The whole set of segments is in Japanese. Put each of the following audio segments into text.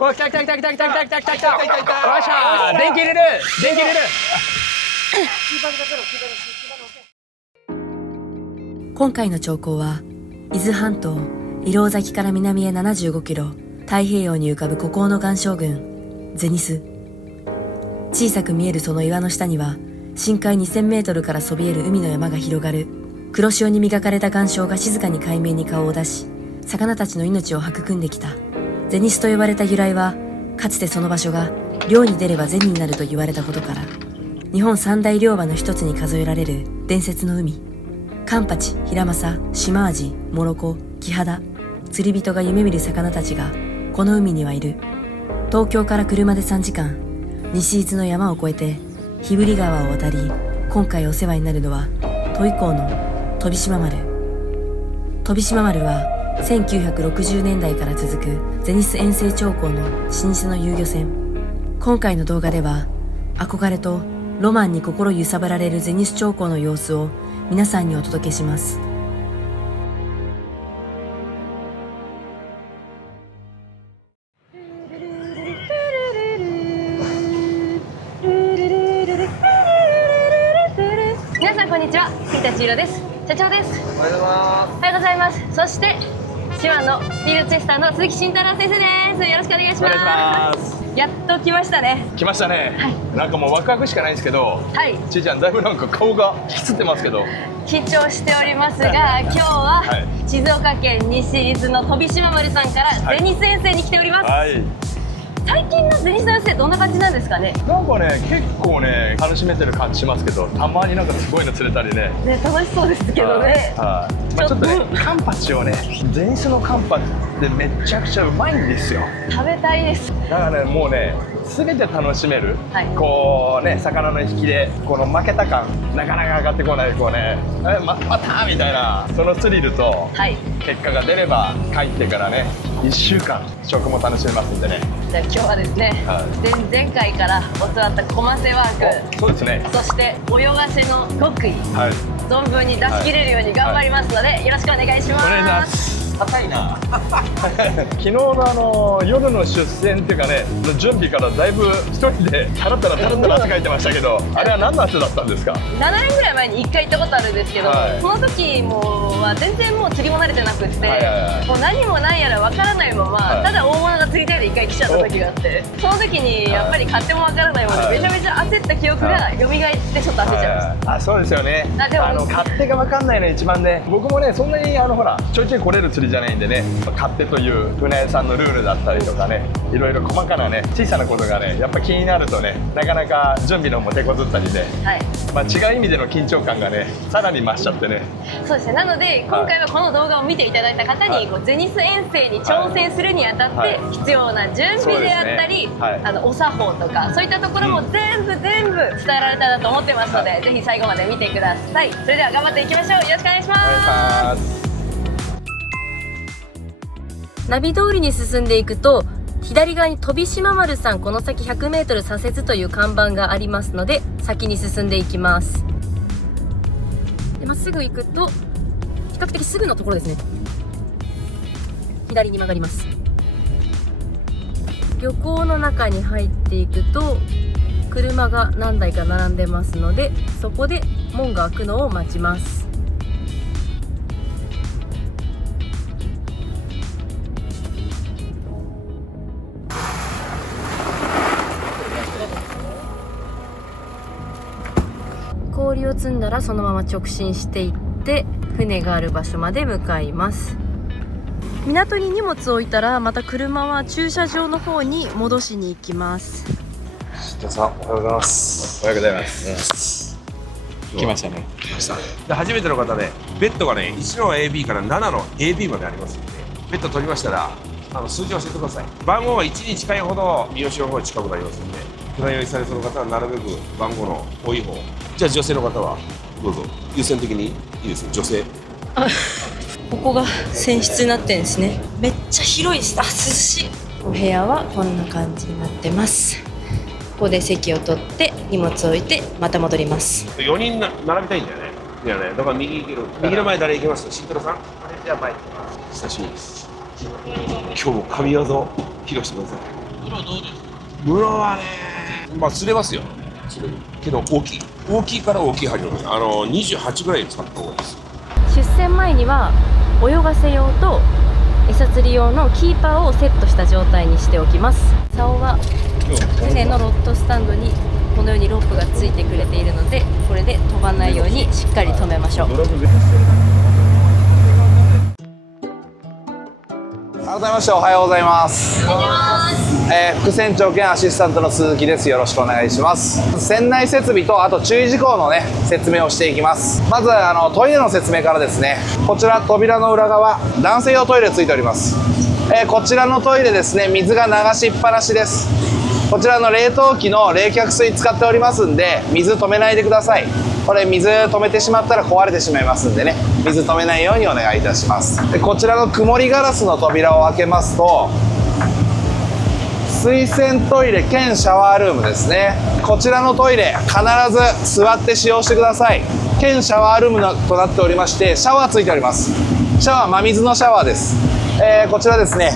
お、来た来た来た来た来た来た来た来た来た。よっしゃー、電気入れる、電気入れる。今回の兆候は伊豆半島石廊崎から南へ75キロ、太平洋に浮かぶ孤高の岩礁群ゼニス。小さく見えるその岩の下には深海2000メートルからそびえる海の山が広がる。黒潮に磨かれた岩礁が静かに海面に顔を出し、魚たちの命を育んできた。ゼニスと呼ばれた由来は、かつてその場所が漁に出れば銭になると言われたことから、日本三大漁場の一つに数えられる伝説の海。カンパチ、ヒラマサ、シマアジ、モロコ、キハダ、釣り人が夢見る魚たちがこの海にはいる。東京から車で3時間、西伊豆の山を越えて日振川を渡り、今回お世話になるのは都井港の飛島丸。飛島丸は1960年代から続くゼニス遠征長江の老舗の遊漁船。今回の動画では憧れとロマンに心揺さぶられるゼニス長江の様子を皆さんにお届けします。皆さんこんにちは、栗田千尋です。社長です。おはようございます。おはようございます。そして島のスピードチェスターの鈴木慎太郎先生です。よろしくお願いします。お願いします。やっと来ましたね。来ましたね。なんかもうワクワクしかないんですけど、はい。ちいちゃんだいぶなんか顔が引きつってますけど。緊張しておりますが、今日は静岡県西伊豆の飛島丸さんからゼニス遠征に来ております。はい。最近のゼニス遠征どんな感じなんですかね。なんかね、結構ね楽しめてる感じしますけど、たまになんかすごいの釣れたりね。ね、楽しそうですけどね。はい。まあちょっとね、カンパチをね、ゼニスのカンパチってめちゃくちゃうまいんですよ。食べたいです。だからね、もうね、全て楽しめる、はい、こうね、魚の引きでこの負けた感なかなか上がってこない、こうね、またみたいなそのスリルと、はい、結果が出れば帰ってからね1週間食も楽しめますんでね。じゃあ今日はですね、はい、前回から教わったコマセワーク、そうですね、そして泳がしの極意、はい、存分に出し切れるように頑張りますので、はい、よろしくお願いします。お願いします。硬いな昨日の夜の出船っていうかねの準備からだいぶ一人でタラタラ汗かいてましたけど、あれは何の汗だったんですか。7年ぐらい前に1回行ったことあるんですけど、はい、その時は全然もう釣りも慣れてなくって、もう何もないやらわからないまま、はい、ただ大物が釣りたいで1回来ちゃった時があって、その時にやっぱり勝手もわからないもので、はい、めちゃめちゃ焦った記憶が蘇ってちょっと焦っちゃいました。あ、そうですよね。勝手がわかんないの一番ね。僕もねそんなにほらちょいちょい来れる釣りじゃないんでね、勝手という船屋さんのルールだったりとかね、いろいろ細かなね小さなことがねやっぱ気になるとね、なかなか準備の方も手こずったりで、はい、まあ違う意味での緊張感がねさらに増しちゃってね。そうですね。なので今回はこの動画を見ていただいた方に、はい、ゼニス遠征に挑戦するにあたって必要な準備であったり、はい、お作法とかそういったところも全部伝えられたらと思ってますので、はい、ぜひ最後まで見てください。それでは頑張っていきましょう。よろしくお願いします。ナビ通りに進んでいくと左側に飛島丸さん、この先 100m 左折という看板がありますので先に進んでいきます。でまっすぐ行くと比較的すぐのところですね。左に曲がります。漁港の中に入っていくと車が何台か並んでますので、そこで門が開くのを待ちます。氷を積んだらそのまま直進していって船がある場所まで向かいます。港に荷物を置いたらまた車は駐車場の方に戻しに行きます。皆さんおはようございます。おはようございます。来ましたね。来ました。で初めての方でベッドがね1の AB から7の AB までありますので、ベッド取りましたら数字を教えてください。番号は1に近いほど三好の方に近くなりますので、船酔いされそうな方はなるべく番号の多い方。じゃあ女性の方はどうぞ優先的にいいですね。女性。ここが船室になってるんですね。めっちゃ広いです。涼しい。お部屋はこんな感じになってます。ここで席を取って荷物を置いてまた戻ります。4人並びたいんだよね。いやね、だから右行ける。右の前誰行けます？慎太郎さん。じゃあ前行きます。久しぶりです。今日も神業を披露してください。風呂はね、まあ釣れますよ。釣れるけど大きいから大きい針を28ぐらい使った方がいいです。出船前には泳がせ用と餌釣り用のキーパーをセットした状態にしておきます。竿は船のロッドスタンドにこのようにロープがついてくれているので、これで飛ばないようにしっかり止めましょう。改めましておはようございます。副船長兼アシスタントの鈴木です。よろしくお願いします。船内設備とあと注意事項のね説明をしていきます。まずトイレの説明からですね。こちら扉の裏側男性用トイレついております。こちらのトイレですね、水が流しっぱなしです。こちらの冷凍機の冷却水使っておりますんで、水止めないでください。これ水止めてしまったら壊れてしまいますんでね、水止めないようにお願いいたします。でこちらの曇りガラスの扉を開けますと、水洗トイレ兼シャワールームですね。こちらのトイレ必ず座って使用してください。兼シャワールームとなっておりまして、シャワーついております。シャワー真水のシャワーです。こちらですね、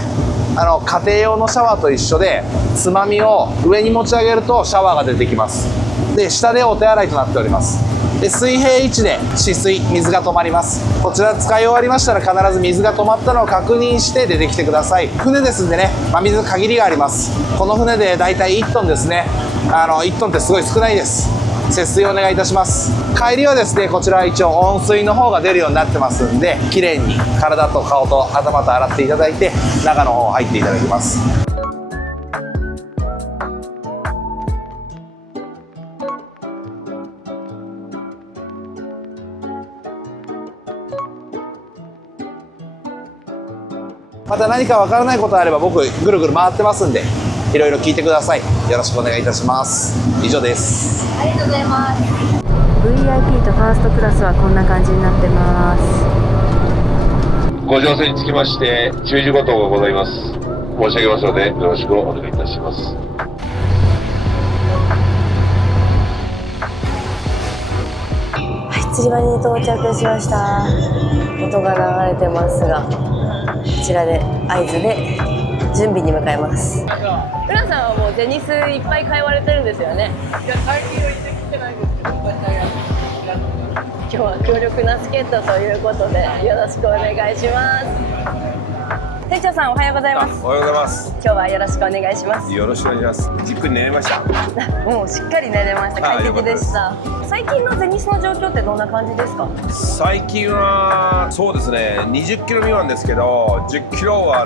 家庭用のシャワーと一緒で、つまみを上に持ち上げるとシャワーが出てきます。で下でお手洗いとなっております。で水平位置で止水、水が止まります。こちら使い終わりましたら必ず水が止まったのを確認して出てきてください。船ですんでね、真水限りがあります。この船でだいたい1トンですね。1トンってすごい少ないです。節水お願いいたします。帰りはですね、こちらは一応温水の方が出るようになってますんで、綺麗に体と顔と頭と洗っていただいて、中の方入っていただきます。また何かわからないことあれば僕ぐるぐる回ってますんで、いろいろ聞いてください。よろしくお願いいたします。以上です。ありがとうございます。 VIP とファーストクラスはこんな感じになってます。ご乗船につきまして注意事項がございます。申し上げますのでよろしくお願いいたします。はい、釣り場に到着しました。音が流れてますが、こちらで合図で準備に向かいます。浦さんはもうゼニスいっぱい通われてるんですよね。いや、最近は行ってきてないですけど、今日は強力な助っ人ということでよろしくお願いします。店長さんおはようございます。おはようございます。今日はよろしくお願いします。よろしくお願いします。じっくり寝れました。もうしっかり寝れました。快適でした。最近のゼニスの状況ってどんな感じですか？最近はそうですね、20キロ未満ですけど、10キロは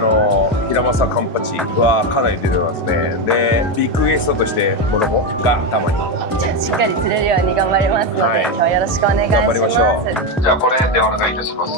平正カンパチはかなり出てますね。でビッグゲストとしてモロモがたまに。じゃあしっかり釣れるように頑張りますので、はい、今日はよろしくお願いします。頑張りましょう。じゃあこの辺でお願いいたします。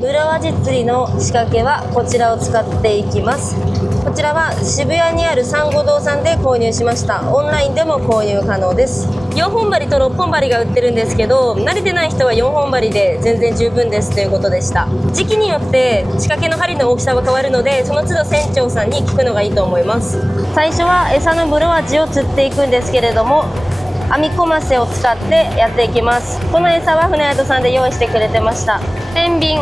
室和地釣りの仕掛けはこちらを使っていきます。こちらは渋谷にある珊瑚堂さんで購入しました。オンラインでも購入可能です。4本針と6本針が売ってるんですけど、慣れてない人は4本針で全然十分ですということでした。時期によって仕掛けの針の大きさは変わるので、その都度船長さんに聞くのがいいと思います。最初は餌のブロアジを釣っていくんですけれども、編み込ませを使ってやっていきます。この餌は船宿さんで用意してくれてました。天秤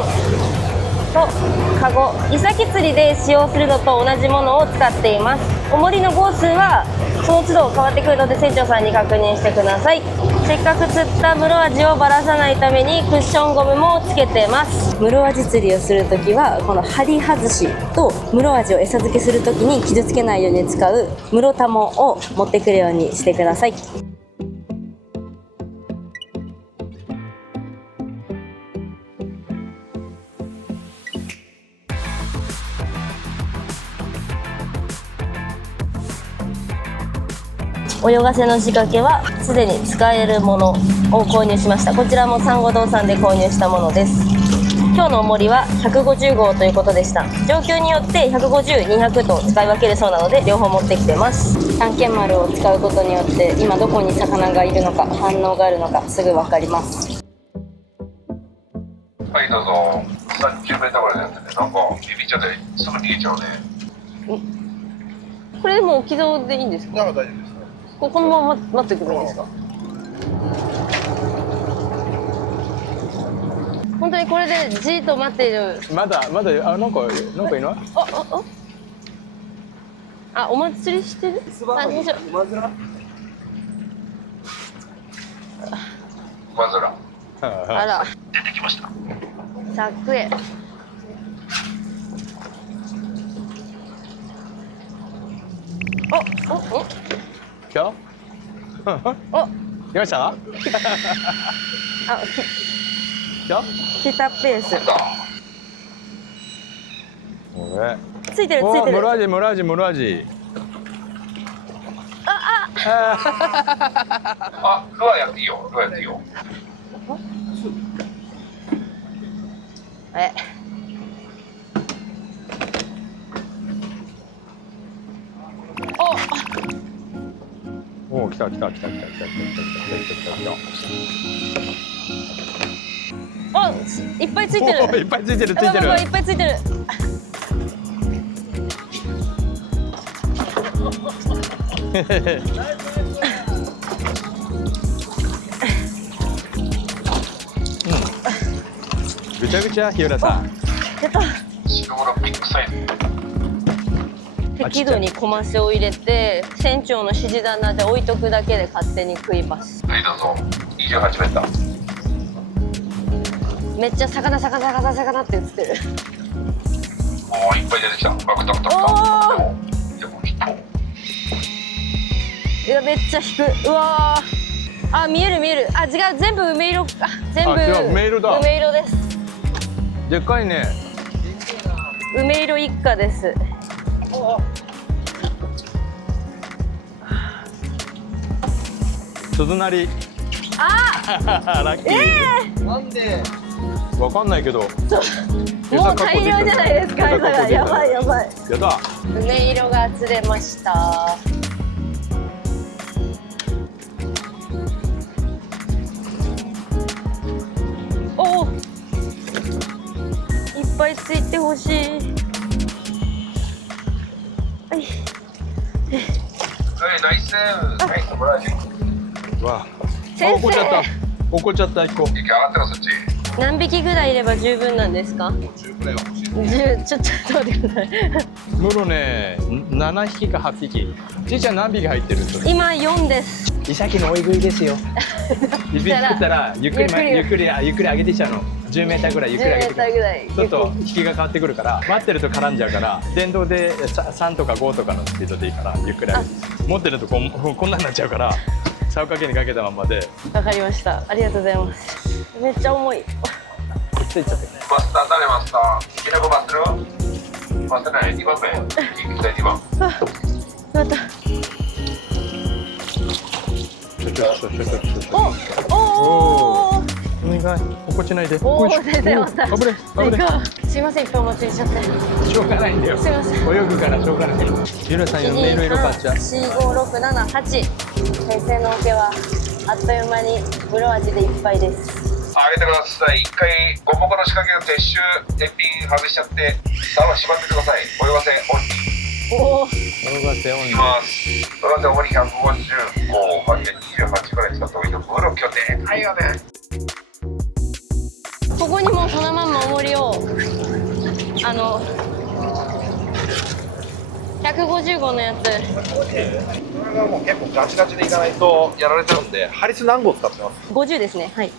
とカゴ、イサキ釣りで使用するのと同じものを使っています。重りの号数はその都度変わってくるので船長さんに確認してください。せっかく釣ったムロアジをばらさないためにクッションゴムもつけてます。ムロアジ釣りをするときはこの針外しとムロアジを餌付けするときに傷つけないように使うムロタモを持ってくるようにしてください。泳がせの仕掛けはすでに使えるものを購入しました。こちらも珊瑚堂さんで購入したものです。今日の重りは150号ということでした。状況によって150、200と使い分けるそうなので両方持ってきてます。探検丸を使うことによって今どこに魚がいるのか反応があるのかすぐ分かります。はい、どうぞ。30メートルぐらいになってて、なんかビビっちゃってすぐ逃げちゃうね。これでもう置き蔵でいいんですか？なんか大丈夫ですか？このまま待っておけばいいんですか？本当にこれでじーっと待っている。まだなんかいるの？お祭りしてる？あ、よいしょ。馬面。あら。出てきました。100円。お。来た？来ました？来た？来たペース。これ。ついてるついてる。ムラージ。あ、ルアーやっていいよ。お、来た。いっぱいついてる。いっぱいついてる。いっぱいついてる。ぐちゃぐちゃ、日浦さん。やった。白のビッグサイズ。適度にコマセを入れて船長の指示棚で置いとくだけで勝手に食います。はい、どうぞ。28メーター。めっちゃ魚って映ってる。おー、いっぱい出てきた。来た。いや、めっちゃ引く。うわー。あ、見える。あ、違う、全部梅色。全部梅色だ。梅色です。でっかいね。梅色一家です。鈴なり。ラッキー。なんでわかんないけど。もう大量じゃないですか、餌が。やばい。やだ。梅色が釣れました。おお。いっぱいついてほしい。はい。ナイス。ブラジル。わ。先怒っちゃった。行こう。息上がってます、そっち。何匹ぐらいいれば十分なんですか10くらいは欲しい。ちょっと待ってください。ムロね、7匹か8匹。じいちゃん何匹入ってる？今4です。イサキの追い食いですよ。指作ったらゆっくり上げてきちゃうの。10メーターぐらいゆっくり上げてきちゃう。10メーターぐらいちょっと引きが変わってくるから待ってると絡んじゃうから、電動で3とか5とかのスピードでいいからゆっくり上げて。持ってるとこんなんなっちゃうから、竿掛けにかけたままで。わかりました。ありがとうございます。めっちゃ重い。ついちゃって。マスター誰マスター？きなこマスター？マスターない。2番目。2番。また。お。お願い。落っこちないで。おお、出てました。危ない。すいません、いっぱいお待ちしちゃって。しょうがないんだよ。すいません。泳ぐからしょうがない。ゆらさん、メール色買っちゃう。4、5、6、7、8。平成の桶はあっという間にムロアジでいっぱいです。上げてください。一回五目の仕掛けを撤収、天秤外しちゃって竿を縛ってください。泳がせオンリー。おお。泳がせオンリー。いきます。泳がせ主に155、28ぐらい使った方がいいよ。ムロ今日でかいよね。ここにもそのまんま重りを155のやつ。これがもう結構ガチガチでいかないとやられちゃうんで、ハリス何号使ってます？ 50ですね。はい。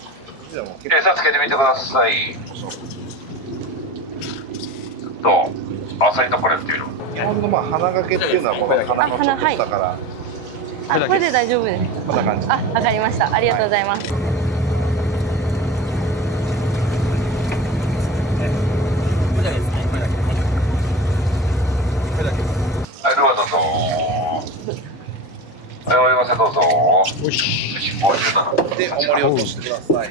餌つけてみてください。どう？浅いところやってみろ。ほんとまあ鼻掛けっていうのはこの鼻のちょっと下から。あ、これで大丈夫です。こんな感じ。あ、わかりました。ありがとうございます。はい、どうぞ。はい、泳がせどうぞ。よし。57。で、重りを落としてください。は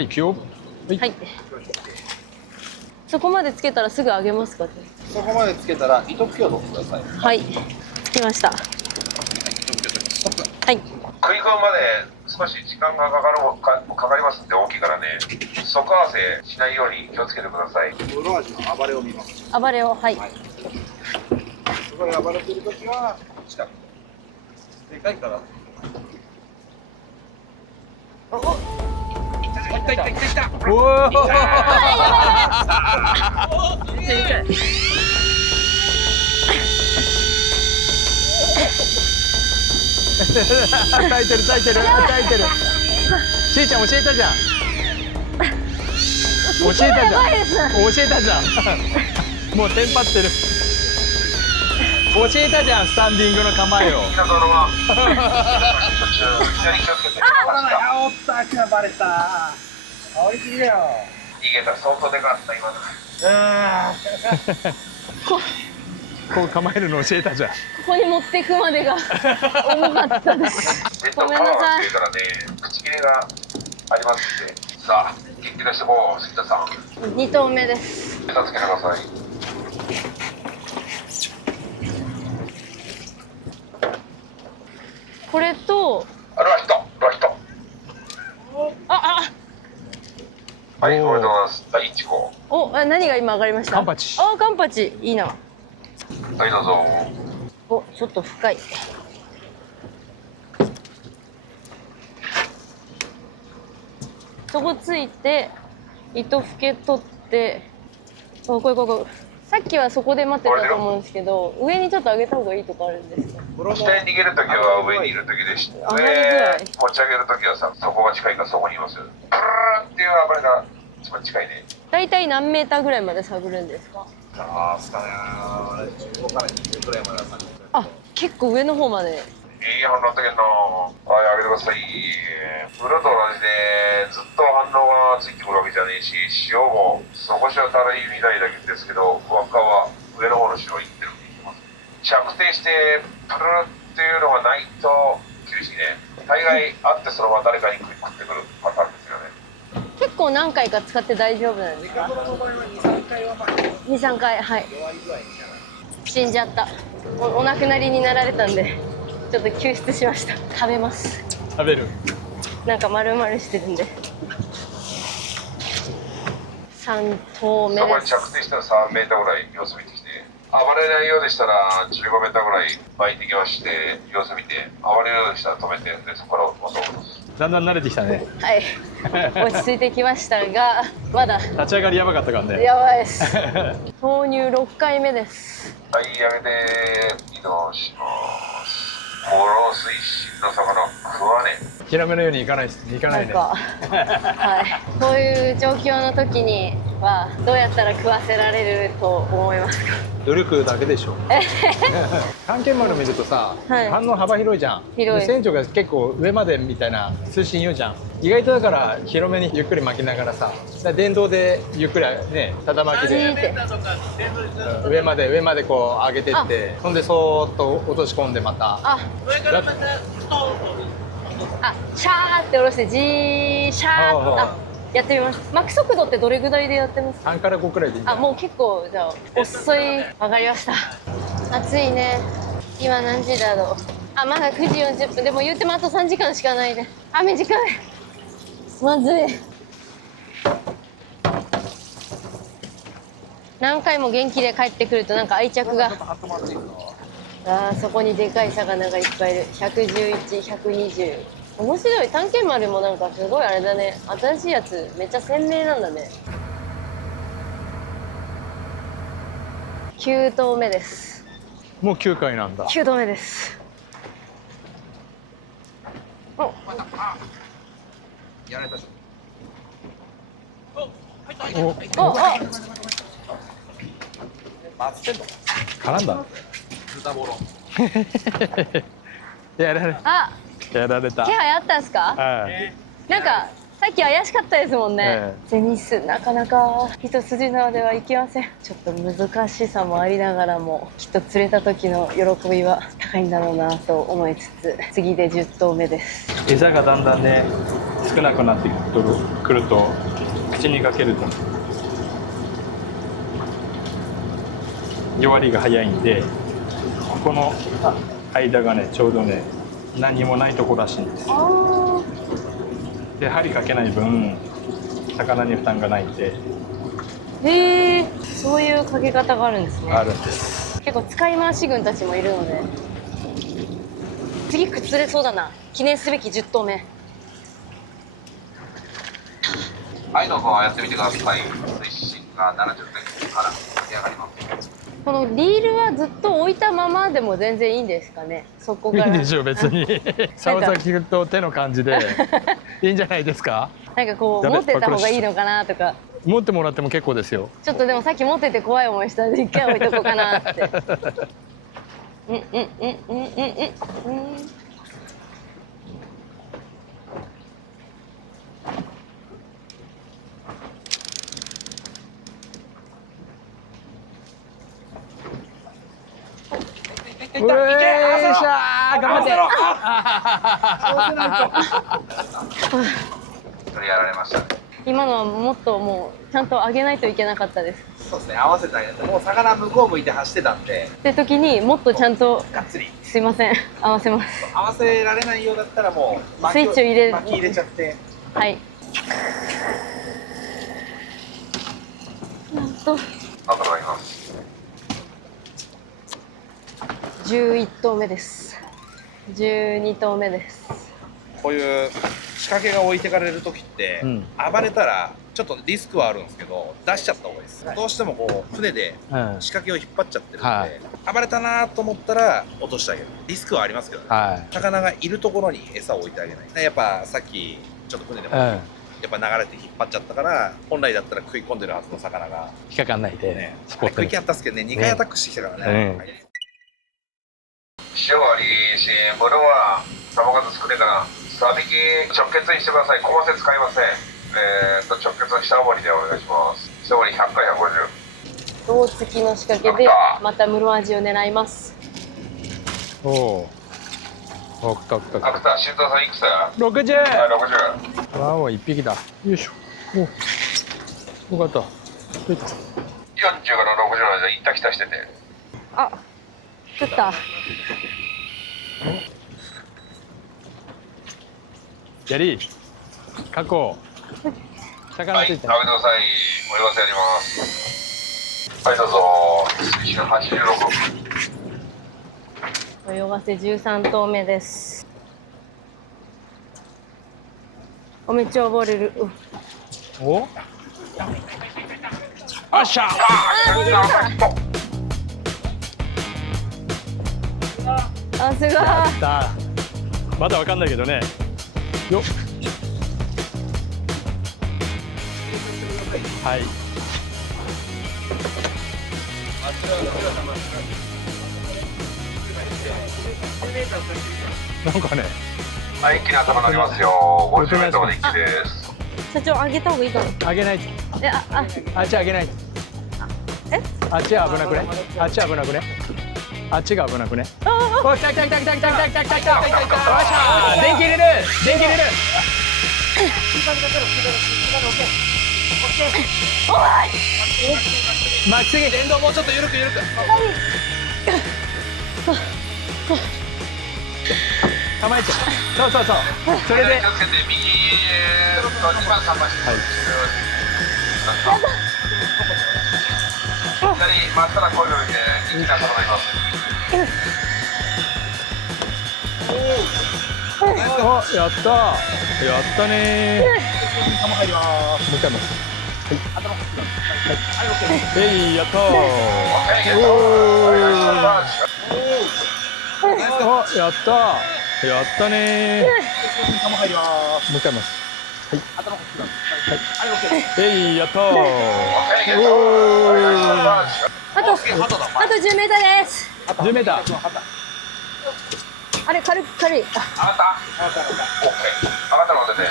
い、行くよ。はい。そこまでつけたらすぐ上げますか？そこまでつけたら糸吹きを取ってください。はい。つきました。はい。食い込むまで少し時間がかかりますんで、大きいからね、底合わせしないように気をつけてください。室味の暴れを見ます。暴れを、はい。すごい暴れてるときは近く。でかいから。いったいったいったいった。おお耐えてる耐えてる耐えてる。しーちゃん教えたじゃん。教えたじゃん。教えたじゃん。もうテンパってる。教えたじゃん、スタンディングの構えを。皆様は左気をつけて。おったくがバレた。追いすぎだよ。逃げた相当でかかった今の。こう構えるの教えたじゃん。ここに持っていくまでが重かったです。ごめんなさい。いからね、口切れがありますんで。さあ、元気出してこう、杉田さん。2投目です。手つけてください。これと、あ、ルアヒット、ルアヒット。はい、おめでとうございます。第1号。何が今上がりました？カンパチ。カンパチ、いいな。はい、どうぞ。ちょっと深い。そこついて、糸ふけ取って、これ。さっきはそこで待ってたと思うんですけど、上にちょっと上げた方がいいとかあるんですか？下に逃げるときは上にいるときでして、上がりづらい。持ち上げるときはさ、そこが近いからそこにいます。プルーっていう暴れが一番近いね。だいたい何メーターぐらいまで探るんですか？ああ、すかね。15から20ぐらいまではあ、結構上の方まで。いい反応だけど、はい、上げてください。プルと同じで、ずっと反応がついてくるわけじゃねえし、塩も少しはたらいみたいだけですけど、輪っかは上の方の塩いってるって言ってます。着底してプルっていうのがないと厳しいね。大概あってそのまま誰かに食ってくるパターンですよね。結構何回か使って大丈夫なんですか？2、3回、はい。死んじゃった。お亡くなりになられたんで、ちょっと救出しました。食べます。食べる。なんか丸々してるんで。3投目そこにです。着底したら3メーターぐらい様子見てきて、暴れないようでしたら15メーターぐらい巻いてきまして、様子見て、暴れるようでしたら止めて、でそこからまた落とす。だんだん慣れてきたね。はい。落ち着いてきましたが、まだ立ち上がりやばかったからね。やばいです。投入6回目です。はい、上げて移動します。この水深の魚食わねえ。ヒラメのようにいかないです。いかないね。はい。こういう状況の時にはどうやったら食わせられると思いますか？努力だけでしょ。関係丸見るとさ、はい反応幅広いじゃん。広いで船長が結構上までみたいな通信言うじゃん。意外とだから広めにゆっくり巻きながらさ、電動でゆっくりね、ただ巻きで、上までこう上げてって、そんでそーっと落とし込んでまた。シャーって下ろしてジーシャーやってみます。マックス速度ってどれぐらいでやってますか？ 3から5くらいでいいんじゃない？もう結構じゃあ遅い。わかりました。暑いね。今何時だろう。まだ9時40分。でも言ってもあと3時間しかないね。短い。まずい。何回も元気で帰ってくるとなんか愛着が。そこにでかい魚がいっぱいいる。111、120。面白い。探検丸もなんかすごいあれだね。新しいやつめっちゃ鮮明なんだね。9投目です。もう9回なんだ。9投目です。やられたでし絡んだ。ズタボロ。やられた。気配あったんすか？はいなんかさっき怪しかったですもんね。ゼニスなかなか一筋縄ではいきません。ちょっと難しさもありながらもきっと釣れた時の喜びは高いんだろうなと思いつつ、次で10投目です。餌がだんだんね少なくなってくると口にかけると弱りが早いんで、ここの間がねちょうどね何もないとこらしいんですよ。で針かけない分魚に負担がないんでへえ、そういうかけ方があるんですね。あるんです。結構使い回し軍たちもいるので。次釣れそうだな。記念すべき10投目。はいどうぞやってみてください。水深が70センチから出来上がります。このリールはずっと置いたままでも全然いいんですかね。そこから。いいでしょう別に。竿先と手の感じでいいんじゃないですか。なんかこう持ってた方がいいのかなとか。持ってもらっても結構ですよ。ちょっとでもさっき持ってて怖い思いしたんで一回置いとこうかなって。うえーしゃー頑張って。それやられましたね。今のはもっともうちゃんと上げないといけなかったです。そうですね、合わせてあげて、もう魚向こう向いて走ってたんで、って時にもっとちゃんとがっつりすいません合わせます。合わせられないようだったらもうスイッチを入れる巻き入れちゃって。はい。なんとあとがいます。11投目です。12投目です。こういう仕掛けが置いてかれる時って、暴れたらちょっとリスクはあるんですけど出しちゃった方がいいです、どうしてもこう船で仕掛けを引っ張っちゃってるんで、暴れたなと思ったら落としてあげる。リスクはありますけどね、魚がいるところに餌を置いてあげない。やっぱさっきちょっと船でも、やっぱ流れて引っ張っちゃったから、本来だったら食い込んでるはずの魚が引っかかんないで、ね、食い気あったっすけどね、2回アタックしてきたからね。塩割りし、ブルーは玉数少ねえからサビキ直結にしてください。小マセ使いません。直結の下盛りでお願いします。下盛り100回150。胴付きの仕掛けでまたムロアジを狙います。おお。アクタアクター、新藤さんいくつだ。60。はい、60。わお、一匹だ。よいしょ。お、よかった。40から60の間行った来たしてて。あ、食った。やり過去魚ついてる。はい、食べてください。お湯わせやります。はい、どうぞ。水深86。泳がせ13投目です。おめっちゃ暴れる。おあっしゃあ、すごい。だまだわかんないけどね。よっはい。なんかね。はい、一気に頭投げますよ。50メートルまで一気です。社長上げた方がいいかな。上げないと。あっち上げないと。あっちは危なくね。あっちは危なくね。あっちが危なくね。お、来た来た来た来た来た来た来た来た来た来た。よっしゃー。電気入れる。電気入れる。巻きすぎ。電動もうちょっと緩く緩く。構えちゃう。そうそうそう。それで。気をつけて右2番3番。はい。左回ったらこういうふうに一気に頭投げます。お、やったやったねー。もう一回ます。はい、やったー。お、やったやったねー。もう一回ます。はい、やったー。あと10メーターです。10メーター。あれ軽い。上がった。オッケー。上がったのでね。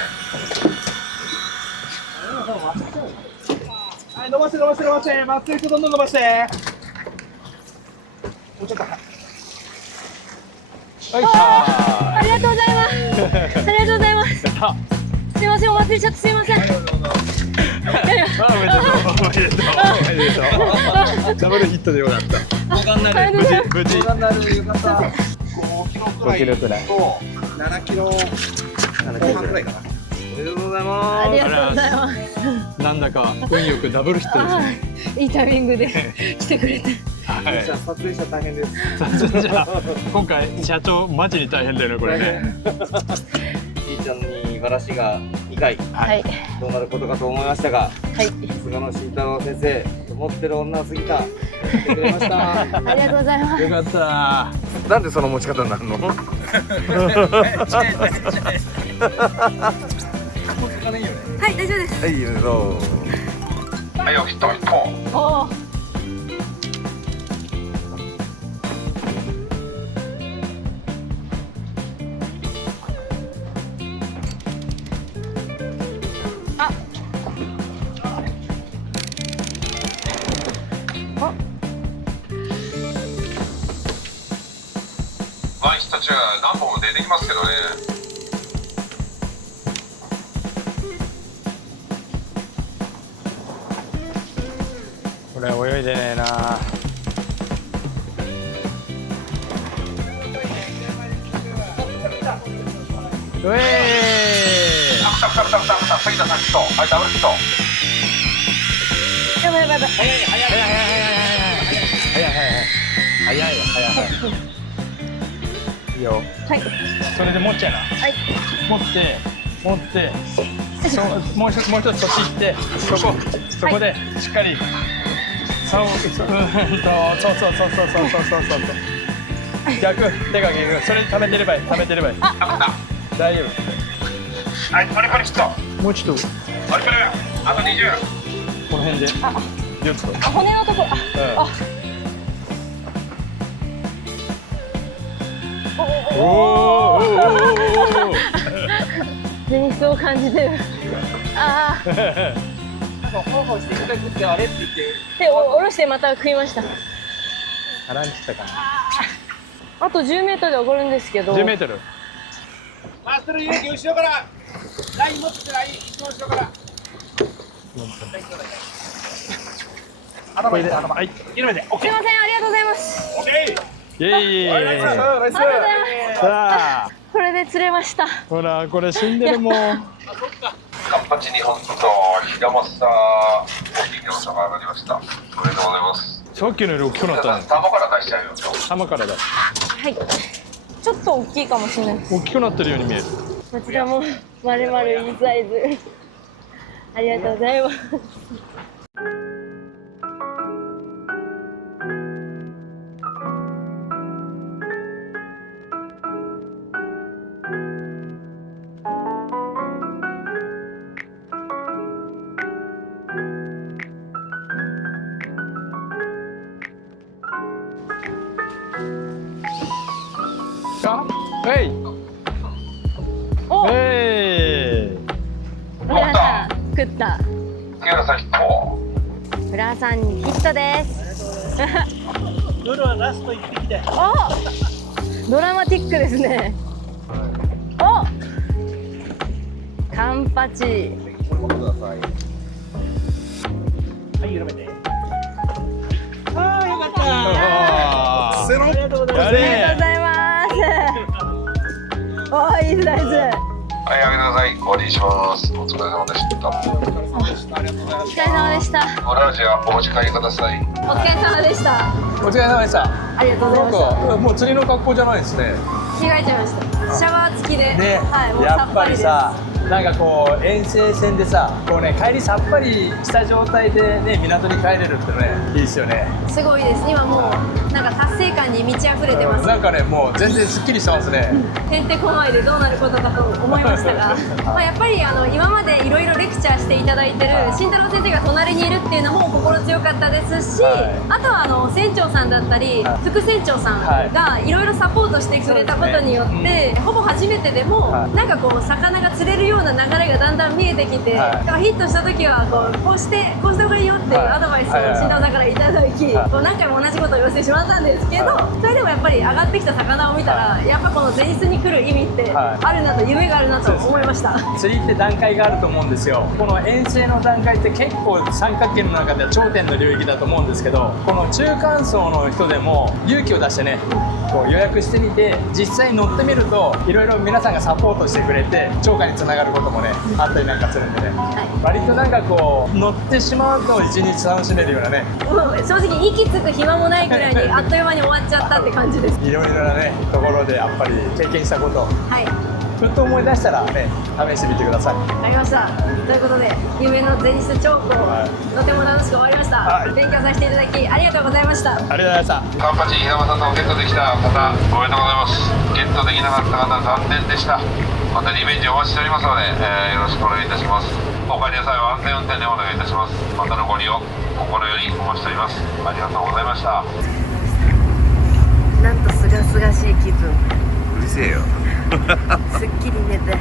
はい、伸ばして伸ばして伸ばして、まっすぐどんどん伸ばして。もうちょっと。ありがとうございます。ありがとうございます。やった。すいません、お忘れちゃってすいません。おめでとう。ダブルヒットでよかった。無事。5キロくらいと7キロ半くらいかな。りがとうございます。ありがとうございます。なんだか運よくダブルヒットですね。いいタイミングで来てくれて。はい。撮影者大変です。じゃあ今回社長マジに大変だよねこれね。じいちゃんに話が2回はい。どうなることかと思いましたが、はい。菅野慎太郎先生、持ってる女は過ぎた。やってくれました。ありがとうございます。よかった。なんでその持ち方になるの？はい、大丈夫です。はい、どう。はいよ、ヒットヒット。おお。ワンヒット中何本も出てきますけどね。これ泳いでねえな。うえたくさん杉田さんヒット。はい、ダブルヒット。やばいやばいやばい。早いいいよ。はい。それで持っちゃいな。はい。持ってそうもう一つそっち行ってそこでしっかりそうそう逆手が逆それ溜めてればいい大丈はい、パリパリヒット。夫もうちょっとパリパリあと20。この辺で4つとあ、骨のところ。あ、おおゼニスを感じてる。ああ。ほほしていただくってあれって言って。で、下ろしてまた食いました。腹に切ったかあと10メートルで上がるんですけど。な10メートルマストル勇気後ろからライン持ってライン一番後ろからこれではい緩めて OK すいません、ありがとうございます。 OK イエーイありがとうございます。さあこれで釣れました。ほらこれ死んでるもんカンパチ2本と平松さ大きいの差が上がりました。おめでとうございます。さっきのより大きくなったね玉から出しちゃうよ。浜からだはい。ちょっと大きいかもしれないです。大きくなってるように見えるこちらも丸々いいサイズ。ありがとうございます。はいお、はいフラさん食った。木原さんヒット。フラさんにヒットです。夜はラスト1匹で。お、ドラマティックですね。お、カンパチ。はい、緩めて。ああ、よかった。あありがとうございます。ありがとうございます。おー、いいサイズ。はい、あげてください。終わりにします。お疲れ様でした。お疲れ様でした。オラージャお持ち帰りください。お疲れ様でした。お疲れ様でしたありがとうございました。なんかもう釣りの格好じゃないですね着替えちゃいました。シャワー付きで。ね、はい、もうやっぱさっぱりです。りさなんかこう遠征船でさこうね帰りさっぱりした状態でね港に帰れるってのねいいですよねすごいです。今もうなんか達成感に満ち溢れてます。なんかねもう全然すっきりしてますねてんてこまいでどうなることかと思いましたが、まあやっぱり今までいろいろレクチャーしていただいてる慎太郎先生が隣にいるっていうのも心強かったですし、はいあとは船長さんだったり、はい副船長さんがいろいろサポートしてくれたことによって、ほぼ初めてでも、はいなんかこう魚が釣れるような流れがだんだん見えてきて、はいだからヒットした時はこうした方がいいよっていうアドバイスを慎太郎さんからいただき、はいこう何回も同じことを要請しまったんですけど、それでもやっぱり上がってきた魚を見たら、やっぱこのゼニスに来る意味ってはいあるなと、夢があるなと思いました。釣りって段階があると思うんですよこの遠征の段階って結構三角形の中では頂点の領域だと思うんですけどこの中間層の人でも勇気を出してねこう予約してみて実際乗ってみるといろいろ皆さんがサポートしてくれて釣果につながるることもねあったりなんかするんでね、割となんかこう乗ってしまうと一日楽しめるようなね、もう正直息つく暇もないくらいにあっという間に終わっちゃったって感じです。いろいろなねところでやっぱり経験したことをはい、ふっと思い出したらね試してみてください。わかりました。ということで夢のゼニス彫刻、とても楽しく終わりました、はい勉強させていただきありがとうございました。ありがとうございました。カンパチ平間さんのゲットできた方、おめでとうございます。ゲットできなかった方、残念でした。またリベンジお待ちしておりますので、よろしくお願いいたします。お帰りの際は安全運転でお願いいたします。またのご利用、心よりお待ちしております。ありがとうございました。なんとすがすがしい気分。うるせえよ。すっきり寝て、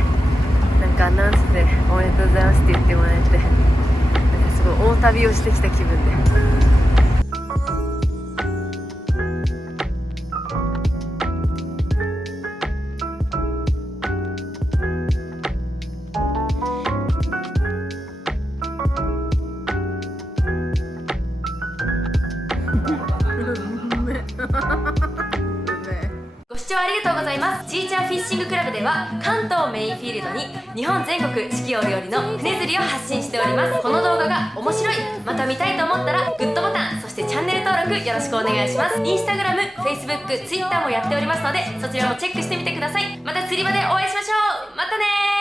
なんかアナウンスでおめでとうございますって言ってもらえて、なんかすごい大旅をしてきた気分で。ご視聴ありがとうございます。チーチャーフィッシングクラブでは関東メインフィールドに日本全国四季折々の船釣りを発信しております。この動画が面白い、また見たいと思ったらグッドボタン、そしてチャンネル登録よろしくお願いします。インスタグラム、フェイスブック、ツイッターもやっておりますので、そちらもチェックしてみてください。また釣り場でお会いしましょう。またねー。